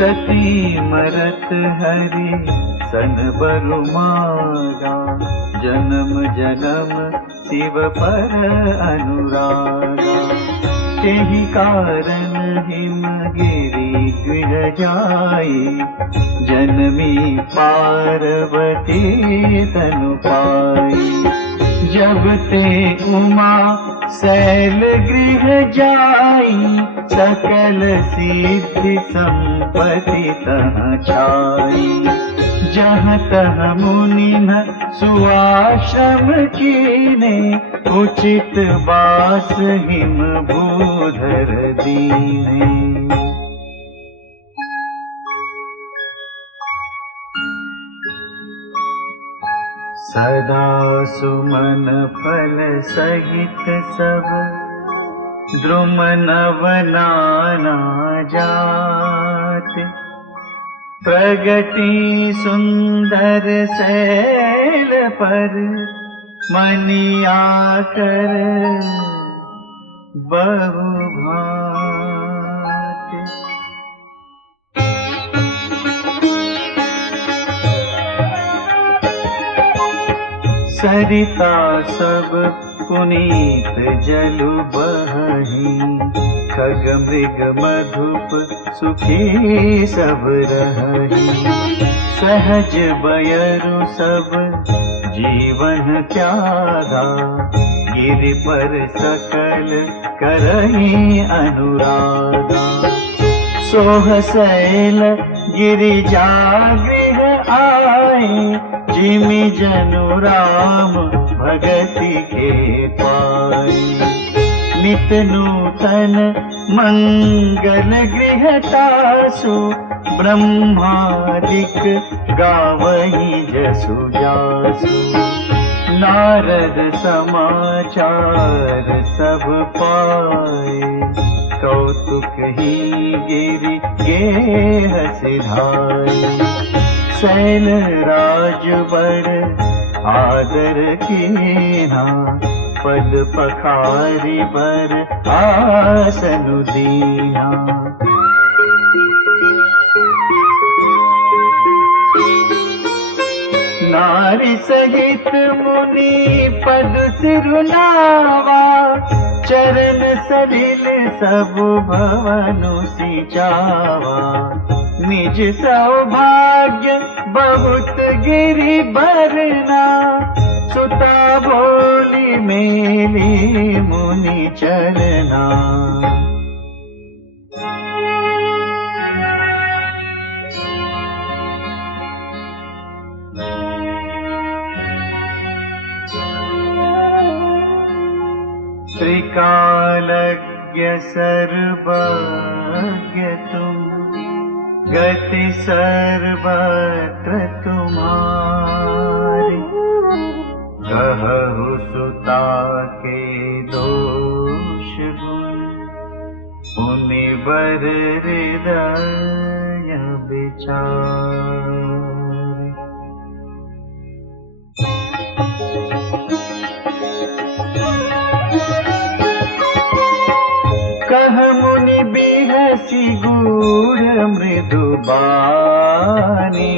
सती मरत हरि सन बरु मारा, जन्म जन्म शिव पर अनुरागा। तेहि कारण हिमगिरि गृह जाई, जनमी पार्वती तनु पाई। जब ते उमा शैल गृह जाई, सकल सिद्धि संपत्ति तह छाई। जहाँ तह मुनि न सुआश्रम कीने, उचित वास हिम भूधर दीने। सदा सुमन फल सहित सब, द्रुम नव नाना जात। प्रगति सुंदर शैल पर, मनिया कर बहु भांत। सरिता सब पुनीत जलु बही, खग मृग मधुप सुखी सब रही। सहज बयरु सब जीवन त्यागा, गिरि पर सकल करहि अनुरागा। सोह शैल गिरिजा गृह आए, जिमि जनु राम भगति के पाए। नित नूतन मंगल गृह तासु, ब्रह्मादिक गावहि जसु जासु। नारद समाचार सब पाए, कौतुक ही गिरि गेह सिधाए। शैल राज बड़ आदर कीन्हा, पद पखारी पर आसनु दीन्हा। नारी सहित मुनि पद सिरुनावा, चरण सलिल सब भवनु सिंचावा। निज सौभाग्य बहुत गिरि बरना, सुता बोली मेली मुनि चरना। त्रिकालज्ञ सर्वज्ञ तुम, गति सर्वत्र तुम्हारी। कहु सुता के दोष गुण, मुनिवर हृदय विचार। कह मुनि बिहसी गूढ़ मृदु बानी,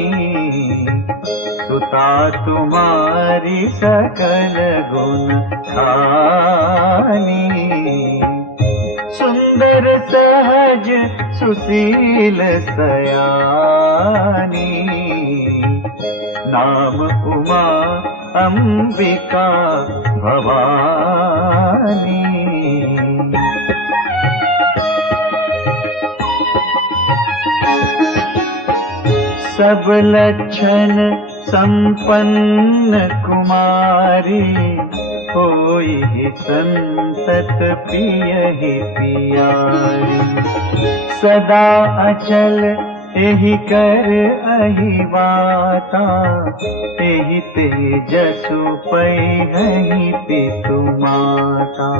सुता तुम्हारी सकल गुण खानी। सुंदर सहज सुशील सयानी, नाम उमा अंबिका भवानी। सब लक्षण संपन्न कुमारी, होई संतत पियहि पियारी। सदा अचल एहि कर अहि बाता, एहि तेजसु पैहि पितु माता।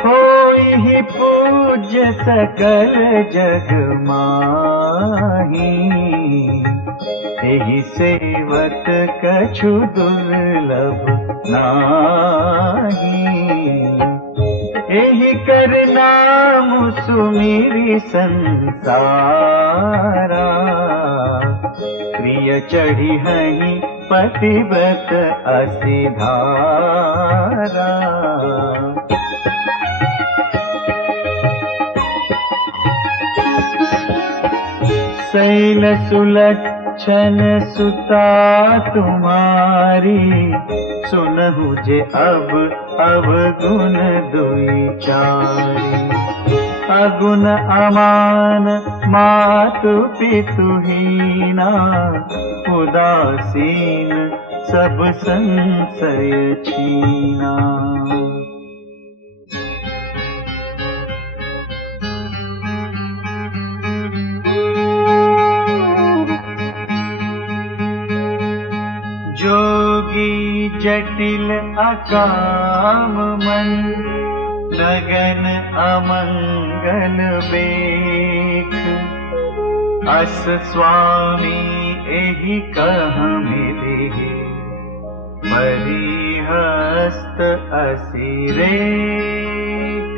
होई पूज्य सकल जग माही, एहि सेवक कछु दुर्लभ नाही। एहि कर नाम सुमिरि संसारा, प्रिय चढ़ी हहीं पतिव्रत असी धारा। शैल सुलक्षण सुता तुम्हारी, सुनहु जे अब अवगुण दुई चारी। अगुण अमान मातु पितुहीना, उदासीन सब संशय छीना। जोगी जटिल अकाम मन, लगन अमंगल बेख। अस स्वामी एहि कहाँ मिलिहि, परिहस्त असी रेख।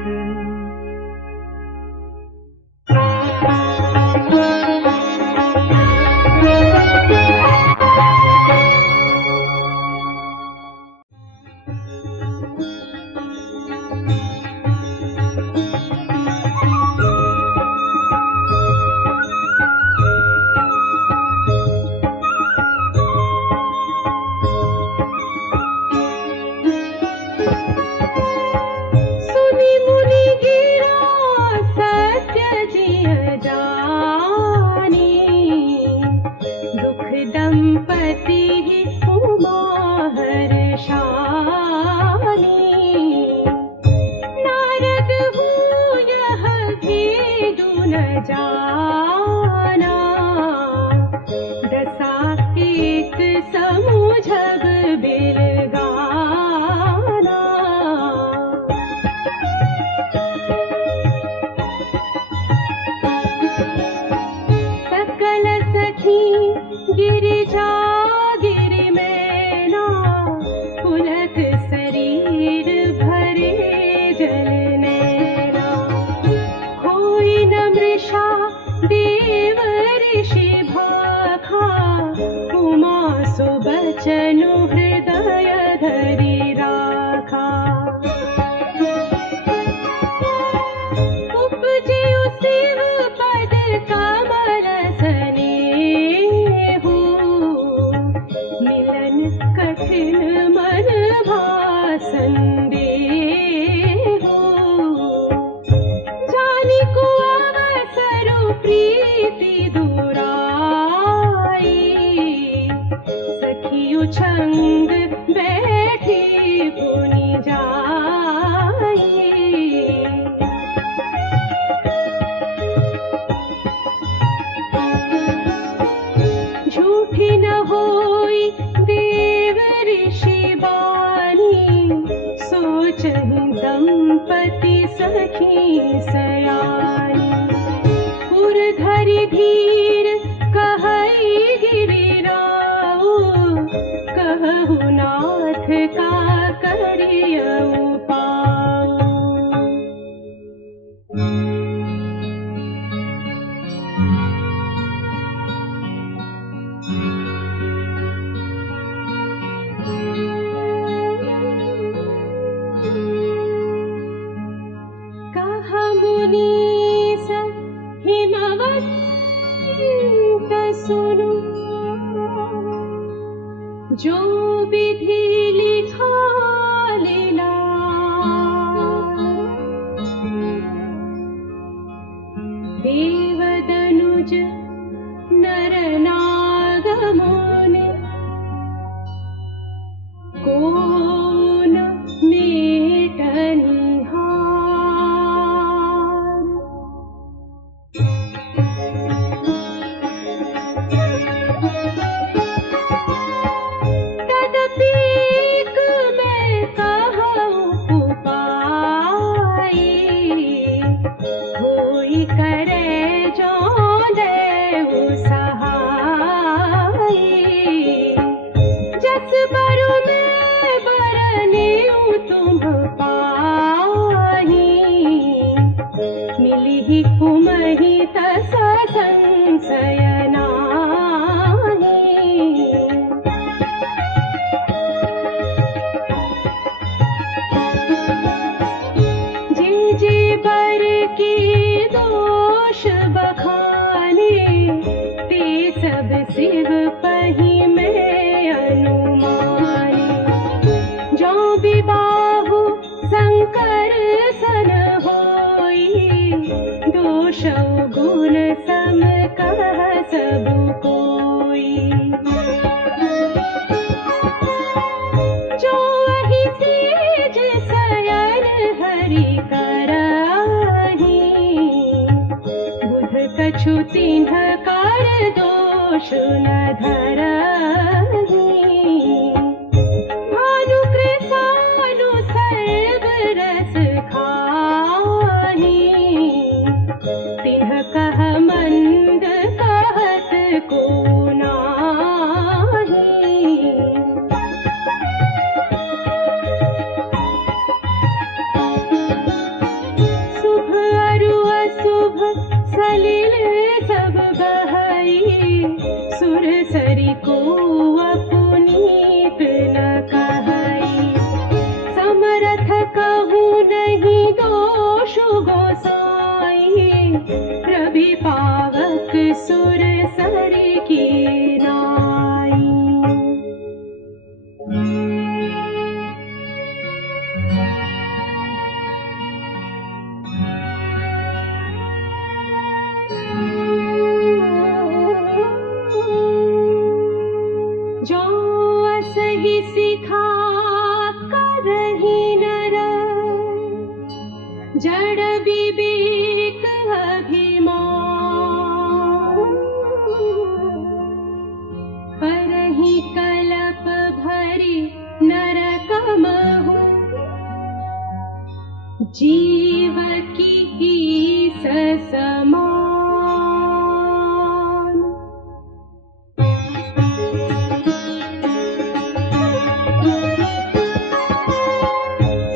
सुबचनु हृदय धरि राखा। उपजिउ शिव पद कमल सनेहु, मिलन कठिन मन भासंदेहु। जानि को अवसरु प्रीति दुराई, सखियु छंग बैठी पुनि जाई। झूठी न होई देव ऋषि बानी, सोचहि दंपति सखी सयानी। पुर धरि धीर कहई गिरिराऊ, कहु नाथ का करियऊ पाऊ। कहा मुनीस हिमवंत सुनु, जो विधि लिखा लीला। देवदनुज नर नाग मुनि, को न मेटनिहार। तदपि दोष गुण सम कह सब कोई। जो अहि सेज सयन हरि करहि, बुध कछु तिन्ह कर दोष न धरहि। भानु कृसानु सर्ब रस खाहि, तिन्ह कह मंद कहत को नाहि। शुभ अरु अशुभ सलिल सब बहई, सुर सरि को पुनीत न कहई। समरथ कहूँ नहीं दोषु गोसाई, रवि पावक सुर सरि की नाई। जो असहि सिखा करहि नर, जड़ विवेक अभिमान। परहि कलप भरि नरक महु, जीव की समान।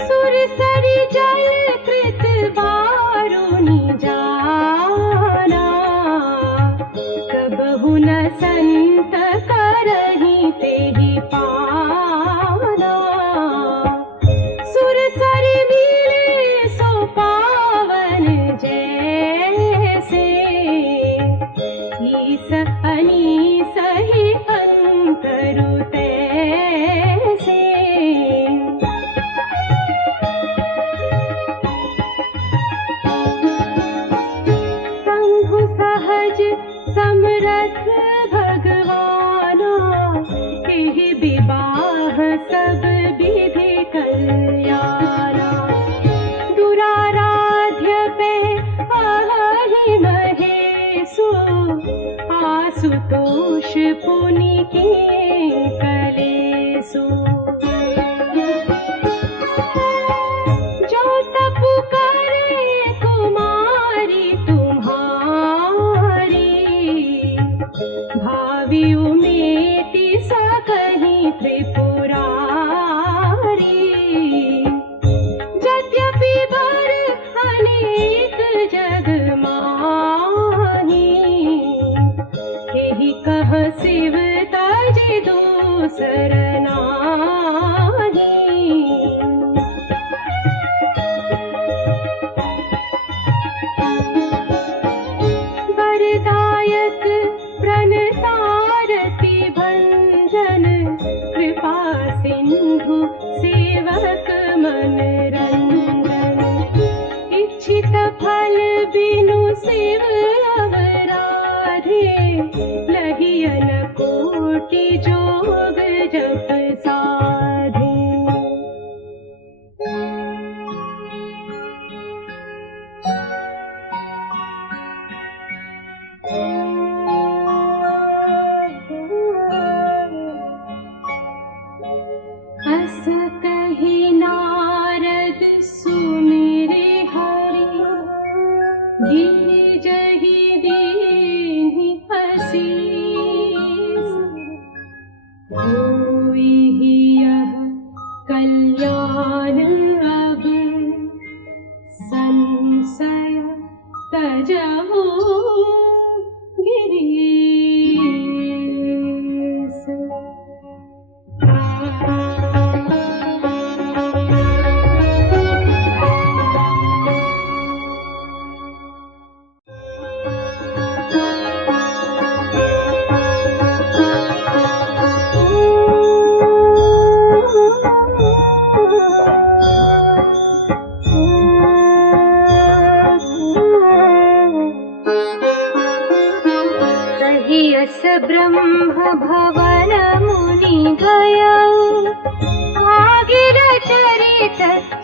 सुर सरि जल कृत बारुनि जाना, कबहु न संत करहि तेहि पाना। सुर सरि मिले सो पावन जैसे, ईस अनीस ही अंतरु तैसे। शंभु सहज समरथ भगवाना, एहि विवाह सब विधि कल्याणा। दुराराध्य पे अहि महेशु, आशुतोष पुनि के कलेसु। जो तपु करे कुमारी तुम्हारी, भावी उमेति सकहि त्रिपुरारी। यद्यपि वर अनेक जग माही, एहि कह शिव तजि दूसर नाही। वरदायक प्रणतारति भंजन, कृपा सिंधु सेवक मन रंजन। इच्छित फल बिनु शिव अवराधे, लगियन कोटि जोग जप साधे। अस कहि नारद सुमिरे हरि, गिरिजहि दीन्हि असीस। होइहि यह कल्याण अब, संशय तजहु गिरीश।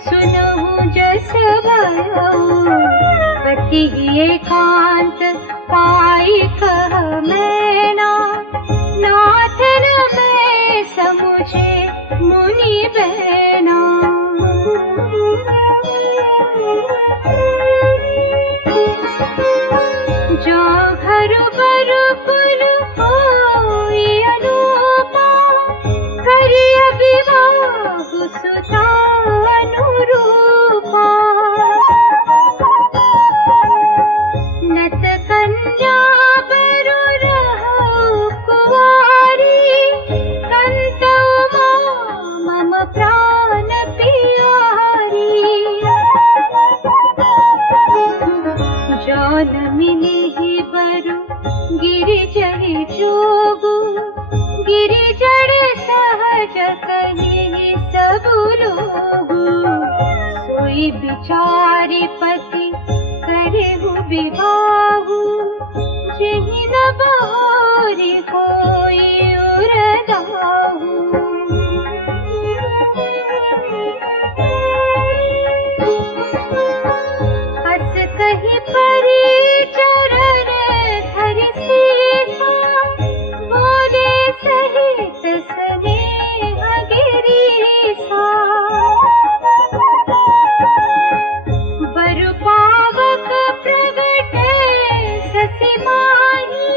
सुनहु जस भयो, पति एकांत पाई कह मैना, नाथ न मैं समुझे मुनि बहना। जो घर बर कुल होई अनूपा, करिय विवाह सुता अनुरूपा। नत कन्या बरु रहु कुंवारी, कंत उमा मम प्राण प्यारी। जौन मिलिहि बरु गिरिजहि जोगु, गिरिजड़ सहज कहिहि सबु लोगु। सोई बिचारी पति करेहु विवाहु, जेहि न बहोरी कोई उरदाहु। हस कहि परि चरण धरि सीसा, बोले सहित स्नेह गिरीसा। बरु पावक प्रगटे ससि माही,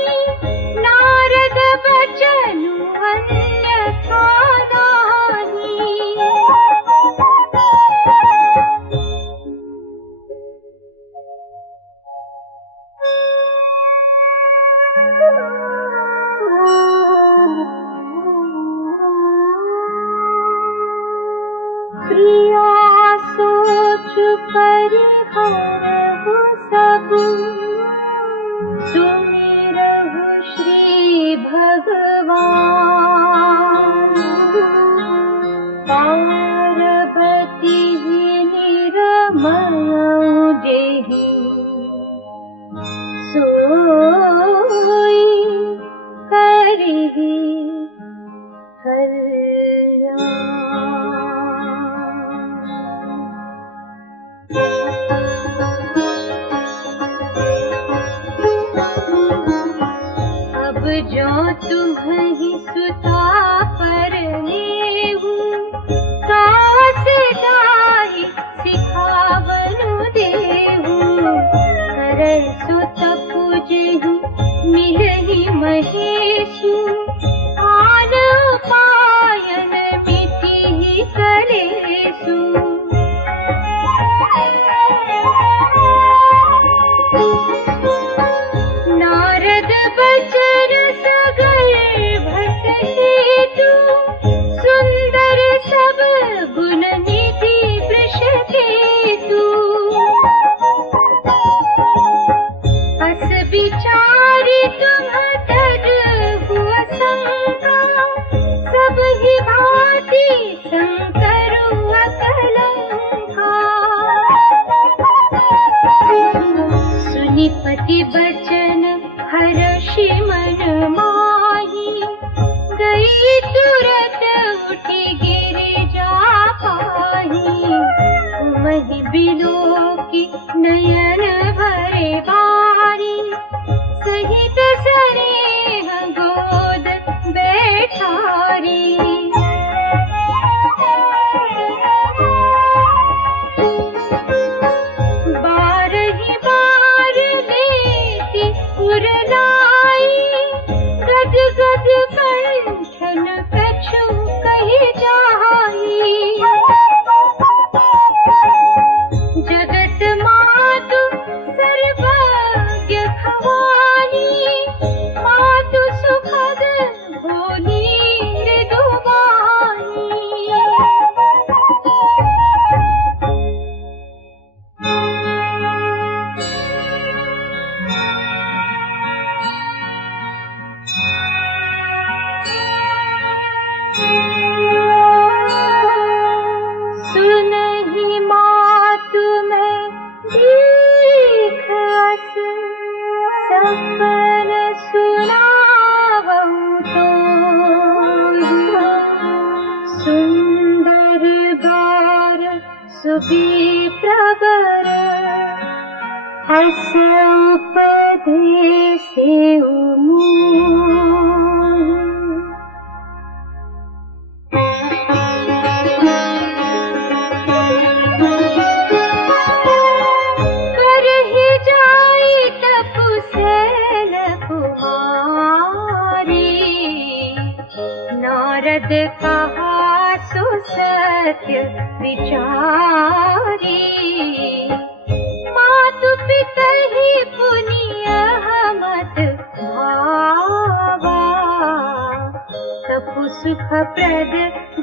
नारद बचनु अन्यथा नाहि। प्रिया सोच परिहरहु सबु, सुमिरहु श्री भगवान। पार्वती निरमयु जेहि, सोई करिहि कल्याण। अब जो तुम्हि सुता परनेहु, कास जाहि सिखावनु देहु। करय सुत पूजेहि मिलहि महेशु, आन उपायन मिटिहि कलेसु। नारद बचन सगर्भ सहितु, सुंदर सब गुण निधि वृष केतु। हस विचारि तुम तजहु असंका, सब ही भांति संकरु अकलंका। सुनि पति बचन हर्षि मन माही, गई तुरत उठी गिरिजा पाही। तुमहि बिलोकी नयन भरे बारी, सहित सनेह गोद बैठारी। बारहि बार लेती उरलाई, गद गद कंठन कछु कहि जाई। जगत मातु सर्वज्ञ भवानी, मातु सुखद भोली मृदुबानी। सुनहि मातु मैं भीख अस, सपन सुनावहु तोहि। सुंदर बार सुबी प्रवर हस उपदेसे करहि जाई तपसेल कुमारी नारद कहा सुसत्य विचारी मातु पितहि पुनिय मत भावा तपु सुख प्रद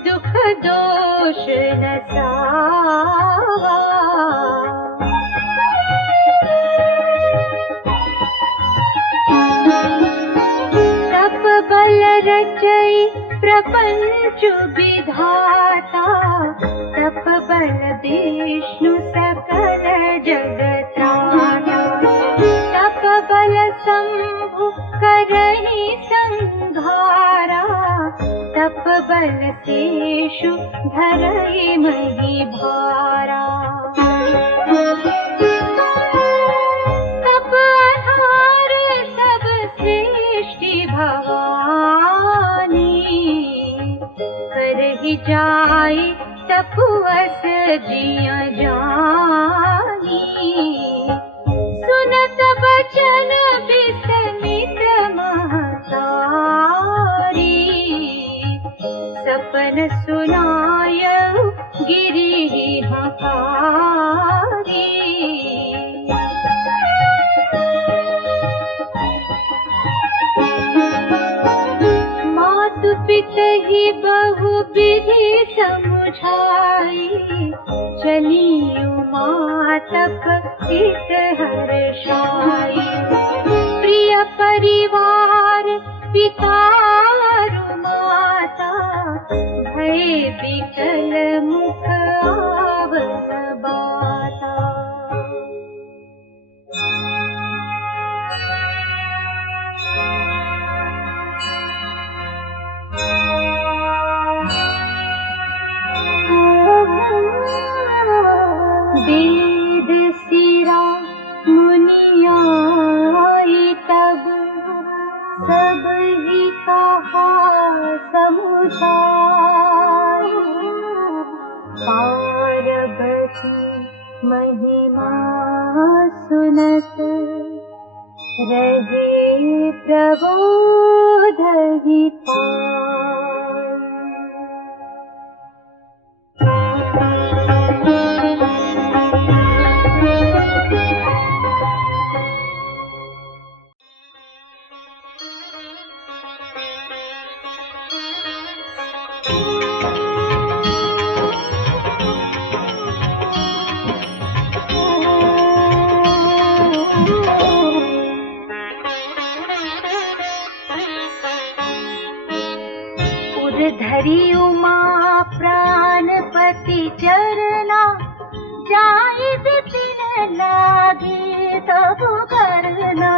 दुख दोष न सावा तप बल रचई प्रपंच विधाता तप बल विष्णु सकल जगत्राता तप बल शंभु करहि संघारा तप बल शेषु धरहि मही भारा तप आधार सब सृष्टि भवानी करहि जाई तपवस जिय जानी सुनत बचन विस्मित महतारी सपन सुनायउ गिरि हकारी मातु पितहि बहु विधि समुझाई चली उमा तप हित हर्षाई प्रिय परिवार पितारु माता भय विकल मुख आवत बाता वेद सिरा मुनियाई तब सब ही कहा समुझाय पार्वती महिमा सुनत रहे प्रबोध ही पाय धरी उमा प्राणपति चरना जाई बिपिन लागी तब करना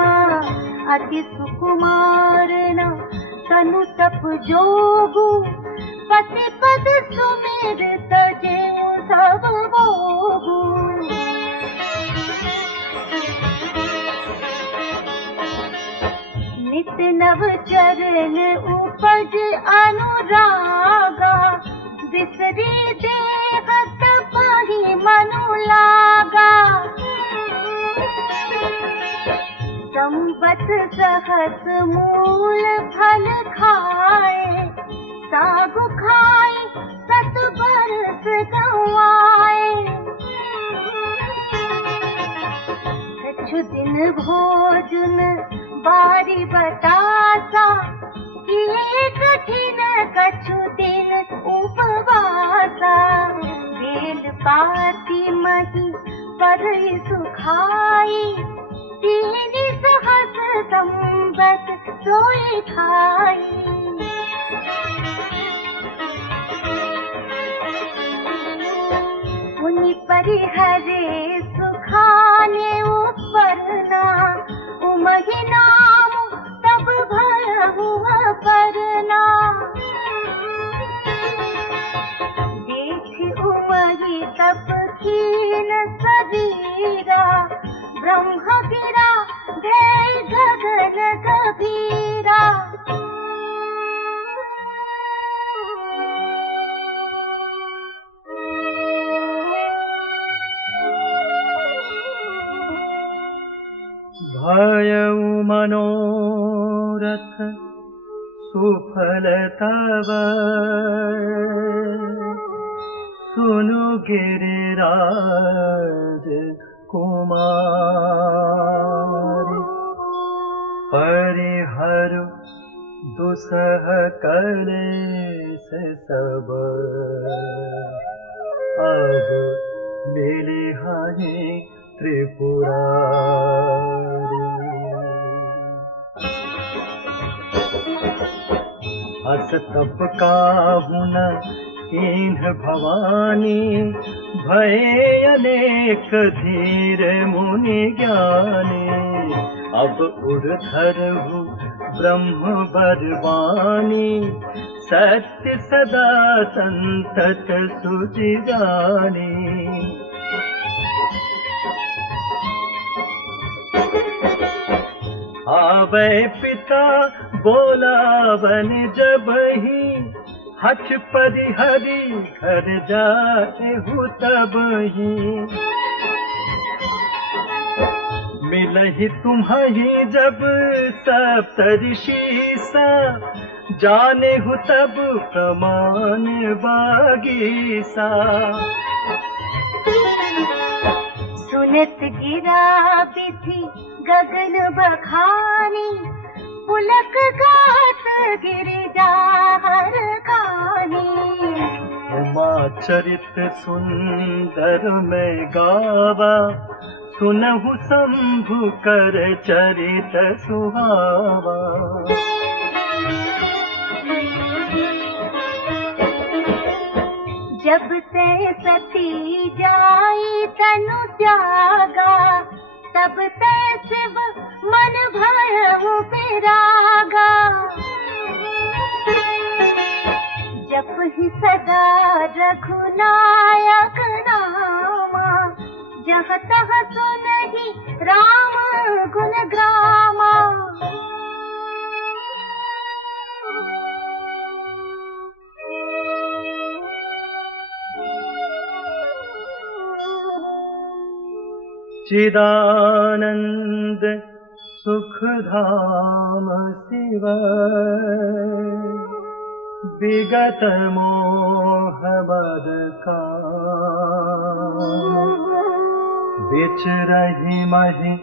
अति सुकुमारना तनु तप जोगु पति पद सुमेर तजेऊ सब भोगु नित नव चरण उपज अनुरागा बिसरी देहत पाही मनु लागा संवत सहस मूल फल खाए सागु खाए सत बरस गवाए कछु दिन भोजन बारी बतासा किए कठिन कछु दिन उपवासा बेल पाती मही पर सुखाई तीन सहस संबत सोई खाई मुनि परिहरे सुखाने उपरना उमहि नाम तब भय हुआ करना देख उमहि तप कीन शरीरा, ब्रह्म गिरा भय गगन गभीरा। भयउ मनोरथ सुफल तव, सुनु गिरिराज कुमारी। परिहरु दुसह कलेस सब, अब मिली हानि त्रिपुरारी। अस तप काहू न कीन्ह भवानी, भये अनेक धीर मुनि ज्ञानी। अब उर्धरहु ब्रह्म बरवानी, सत्य सदा संतत सुचि जानी। आवे पिता बोलावन जबहि, हठ परिहरि घर जाएहु तबहि। मिलहि तुम्हि जब सप्तऋषि, जानेहु तब प्रमाण बागीसा। सुनत गिरा बिधि गगन बखानी, पुलक गात गिरिजा हर खानी। उमा चरित सुंदर में गावा, सुनहु शंभु कर चरित सुहावा। जब ते सती जाई तनु त्यागा, तब ते शिव मन भयउ विरागा। जपहि सदा रघुनायक नामा, जह तह सुनहि राम गुण ग्रामा। चिदानंद सुख धाम शिव, विगत मोह मद काम। विचरहि महि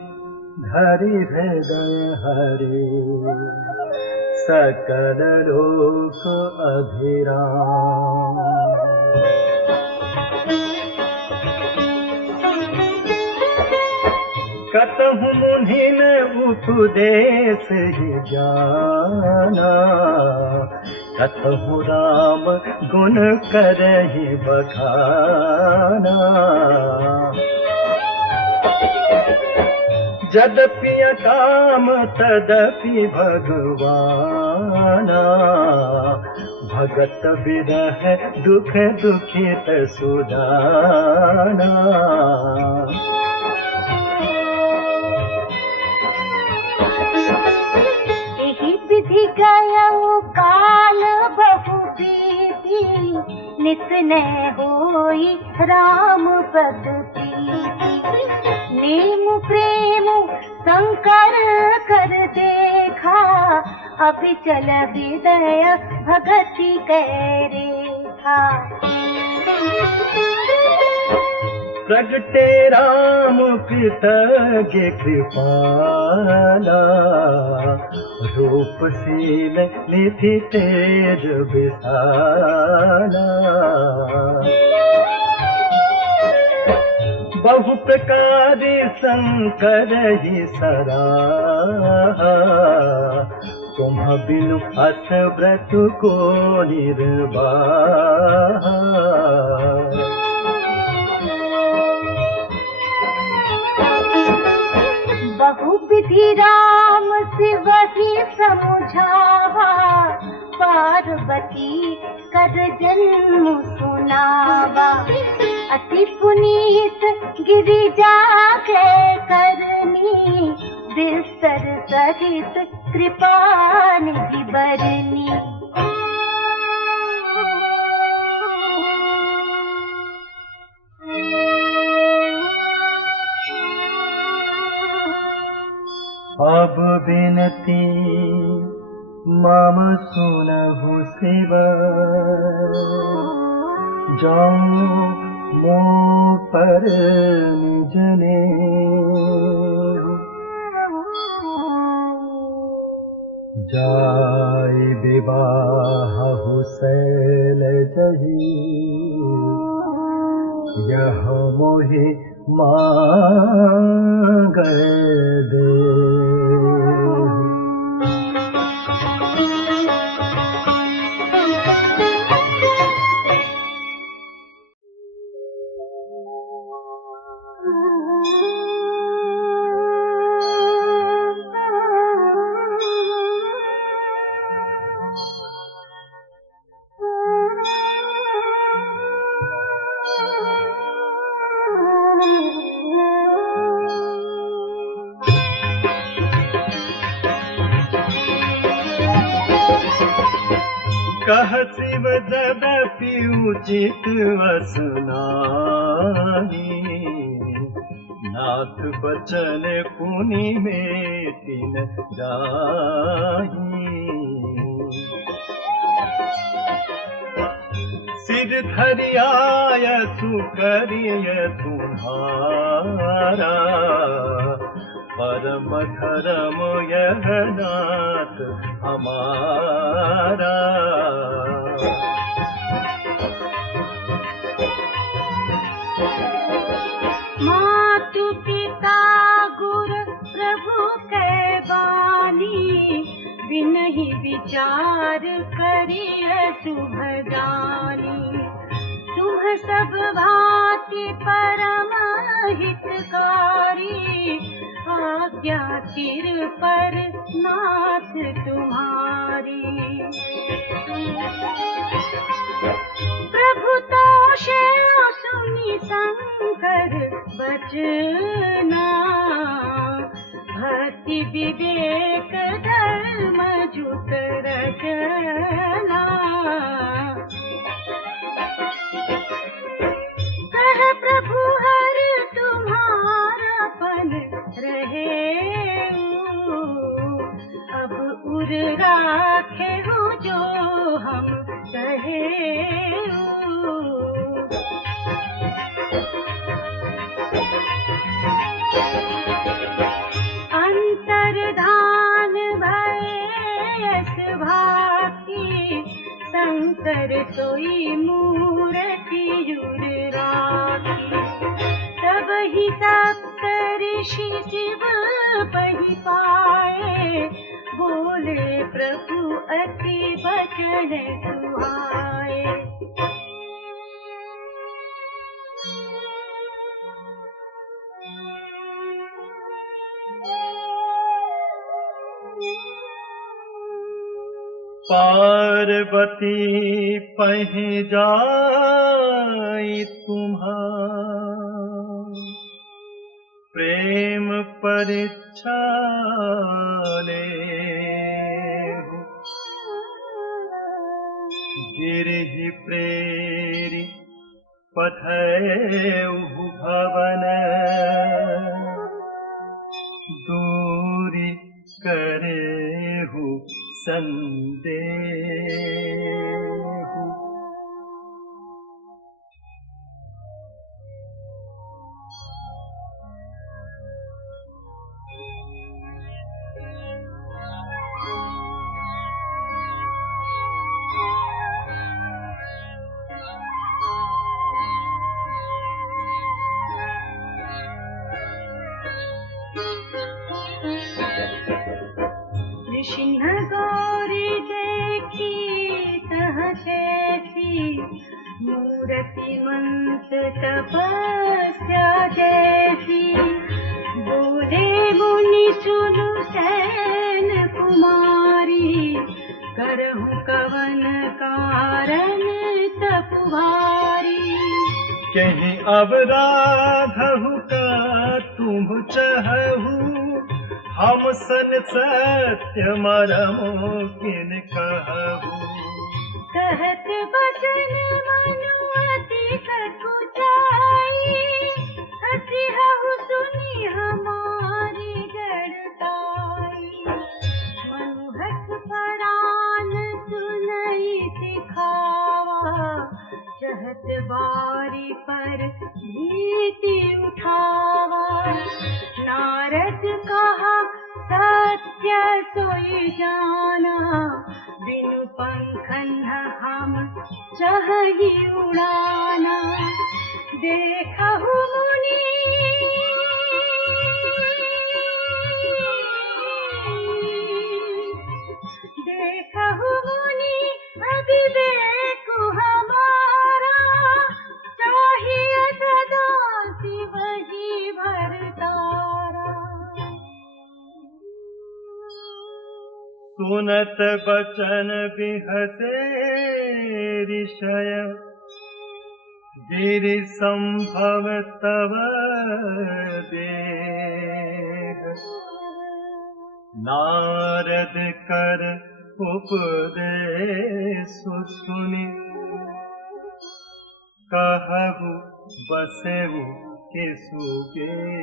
धरि हृदय हरे, सकल लोक अभिराम। कतहु मुनिन उपदेश ही जाना, कतहु राम गुण करहि बखाना। जदपि काम तदपि भगवाना, भगत बिरह दुख दुखित सुजाना। विधि गयउ काल बहु बीती, नित न होई राम पद प्रीति। नेमु प्रेम शंकर कर देखा, अभिचल हृदय भगति कैरेखा। प्रगटे राम कृतज्ञ कृपाला, रूपशील निधि तेज विशाला। बहु प्रकार शंकर ही सराहा, तुम बिनु अस व्रत को निर्वाहा। बहु विधि राम शिव ही समुझावा, पार्वती कर हर जन्म सुनावा। अति पुनीत गिरिजा के करनी, बिस्तर सहित कृपा निधि बरनी। अब बिनती मम सुनहु शिवा, जाऊं मो पर निज नेहु। जाय विवाहु शैलजहि, यह मोहि मांगै देहु। कह शिव जदपि उचित असनाहि, नाथ बचन पुनि मेटि न जाहि। सिर धरि आयसु करिय तुम्हारा, परम धर्म यह नाथ हमारा। मातु पिता गुर प्रभु कै बानी, बिनहि विचार करिय शुभ जानी। तुम सब भांति परम हितकारी, आज्ञा सिर पर नाथ तुम्हारी। प्रभु तोषे सुनि शंकर बचना, भक्ति विवेक धर्म जुट रचना। कह प्रभु हर तुम्हारा पन रहे, अब उर राखे हो जो हम कहे। अंतर्धान भयस भाती, शंकर सोई मूर्ति जुर राखी। तब ही सप्त ऋषि शिव पहि पाए, बोले प्रभु अति बचन सुहाए। पार्वती पहि जाई तुम्हार, प्रेम परीक्षा लेहु। गिरिहि प्रेरि पठैहु भवन, दूरी करेहु संदेहु। सिंह गौरी देखी तह कैसी, मूर्ति मंत तपस्या जैसी। बोले मुनि सुनु सैन कुमारी, करहु कवन कारण भारी। कहीं अब राधहु का तुम चहु, हम सन सत्य मरम किन कहु। कहत बचन मनु अति सकुचाई, हसी हहु सुनी हमारी जड़ताई। मनु हस परान सुनई सिखावा, चहत बारी पर भीति उठावा। नारद कहा सत्य सोई जाना, बिनु पंखन हम चाहि उड़ाना। देखहु मुनि देखहु मुनि अविवेक हमारा, चाहिए सदा शिव ही भरतारा। सुनत बचन बिहसे ऋषय, गिरि संभव तव देह। नारद कर उपदेश सुनि, कहु बसेहु किसुगेह।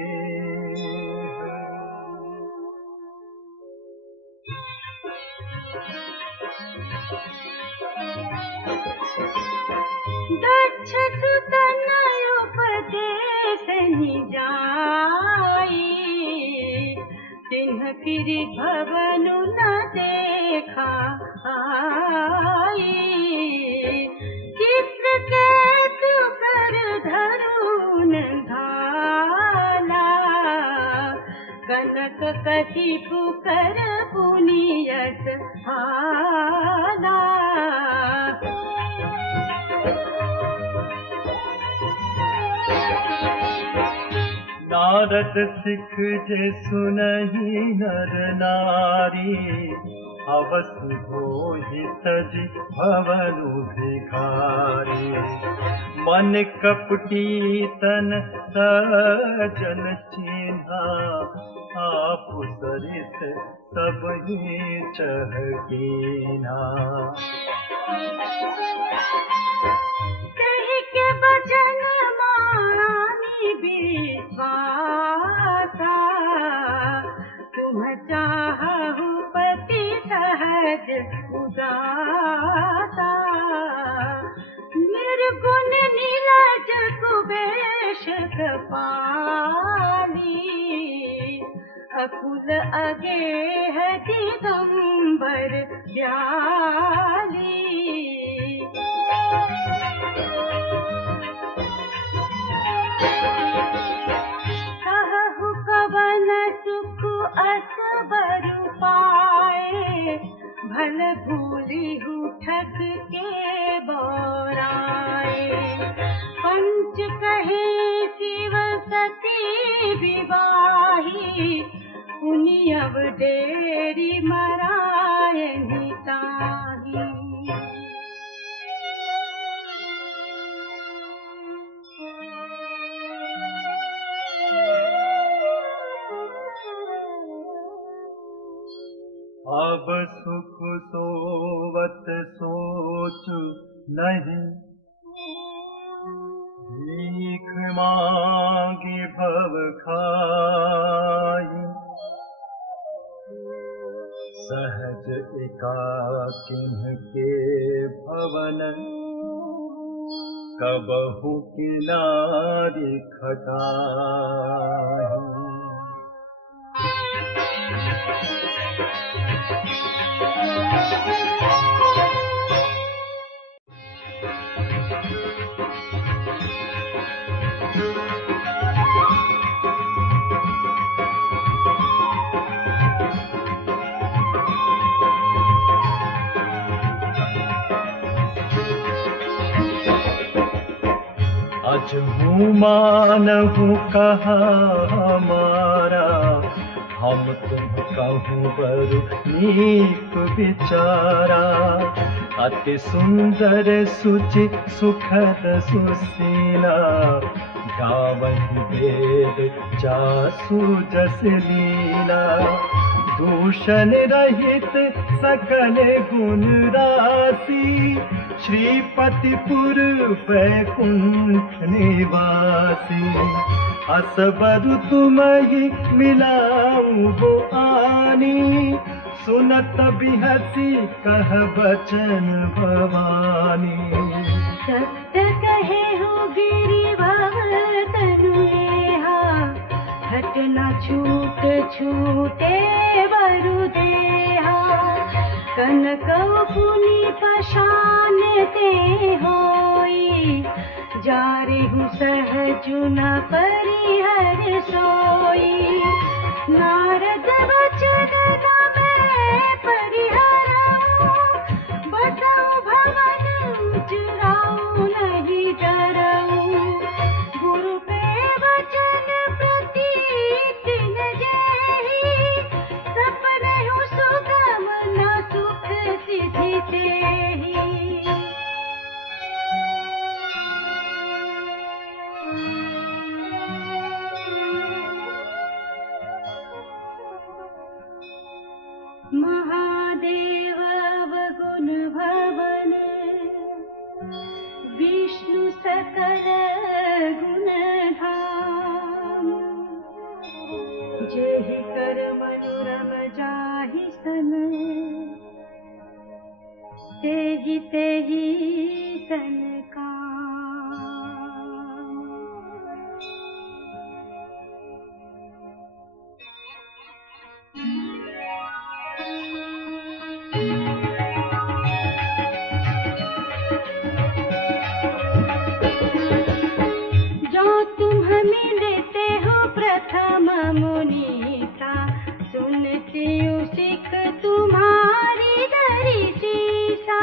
दक्ष सुतन उपदेश निजाई, तिन्ह फिर भवनु न देखा आई। चित्रकेतु कर धरुन घाला, कनक कटिपु कर पुनियत हाला। नारद सिख जे सुनहि नर नारी, अवसु होहि तजि भवनु भिखारी। मन कपटी तन सजन चिन्हा, आप सरिस सबहि चहकीना। कहि के बचन मानी विश्वासा, तुम चाहु पति सहज उदासा। निर्गुण नीलज कुबेश कृपाली, अकुल अगेह दिगंबर व्याली। कहु कवन सुख असबर पाए, भल भूलिहु ठग के बोराए। पंच कहे शिव सती विवाही, पुनि अब डेरी मराए निताही। अब सुख सोवत सोचु नहीं, भीख मांगे भव खाई। सहज एकाकिन के भवन, कबहु किनारी खटाई। अजहू मानहु कहा हमारा, हम तुम कहूँ बरु नीक विचारा। अति सुंदर सुचि सुखद सुशीला, गावहि वेद जासु जस लीला। दूषण रहित सकल गुण राशि, श्रीपतिपुर वैकुंठ निवासी। असबर तुम्हि मिलाऊं हो आनी, सुनत बिहसी कह बचन भवानी। सत्य कहे हो गिरिभव तनु नेहा, हट न छूट छूटे बरु देहा। कनकौ पुनि पशान ते होई, जारिहु सहजु न परिहर सोई। नारद वचन न मैं परिहरऊं, बसऊं भवन चुराऊं नहीं डरऊं। गुरु पे वचन प्रतीत न जेहि, सपनहु सुगम न सुख सिधि तेहि। महादेव अवगुण भवन, विष्णु सकल गुण धाम। जेहि कर मनोरम जाहि सन, तेहि तेहि सन काम। जो तुम मिलते हो प्रथम मुनीसा, सुनती हूँ सिख तुम्हारी धरी सीसा।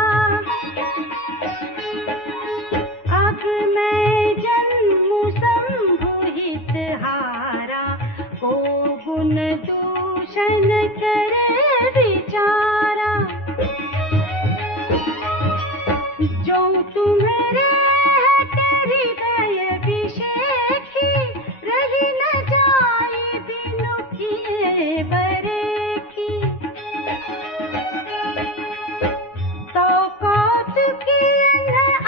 अब मैं जन्मू संभुहित हारा, को गुण दूषण करे विचारा। जो तुम्हारे हृदय विषेखी, रही न जाए बिनु किए बरेखी। तो कौतुकी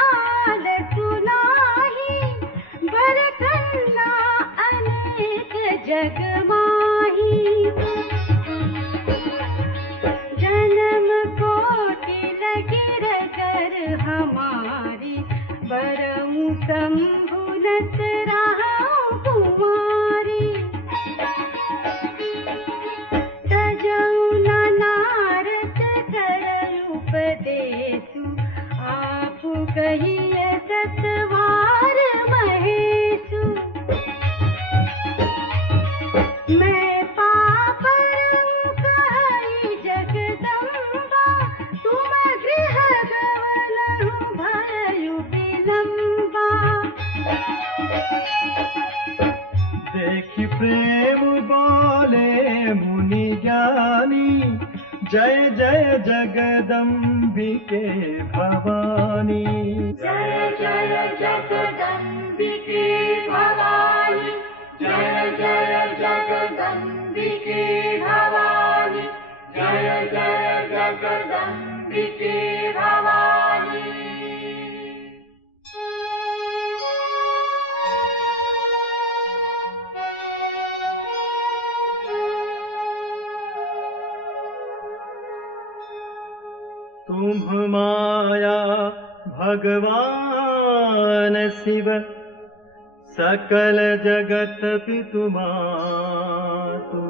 आदत नाही, बरखन्ना अनेक जग माही। जन्म कोटि लगी रगर हमारी, बरऊं संभुनत रहूं कुमारी। तजऊं न नारद करल उपदेशु, आप कहिए सतवार महेशु। मैं पापरऊं कहई जगदम्बा, तुम गृह गवलहु भयउ विलंबा। देखि प्रेम बोले मुनि ज्ञानी, जय जय जगदम्बिके भवानी। जय जय जगदम्बिके भवानी, जय जय जगदम्बिके भवानी, जय जय जगदम्बिके भवानी। तुम माया भगवान शिव, सकल जगत पितु मातु।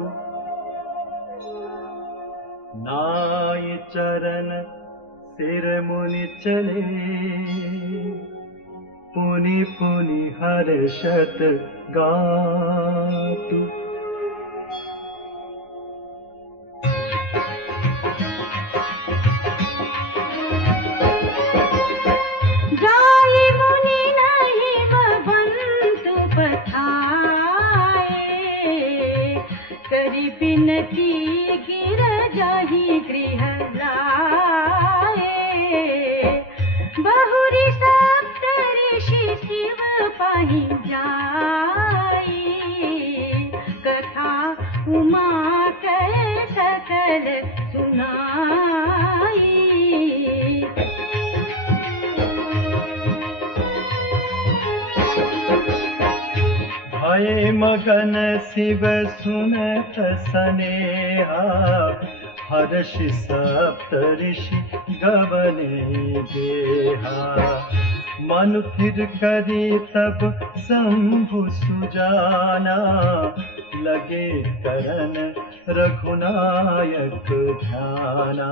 नाई चरण सिर मुनि चले, पुनि पुनि हर्षत गातु। जाहि मुनि नहीं बबंतु पठाए, करि बिनती गिर जाहि गृह लाए। बहुरी सप्तऋषि शिव पाहि जाई, कथा उमा कह सकल सुनाई। भये मगन शिव सुनत सनेहा, हर्षि सप्तऋषि गवने देहा। मनु फिर करी तब शंभु सुजाना, लगे करन रघुनायक ध्याना।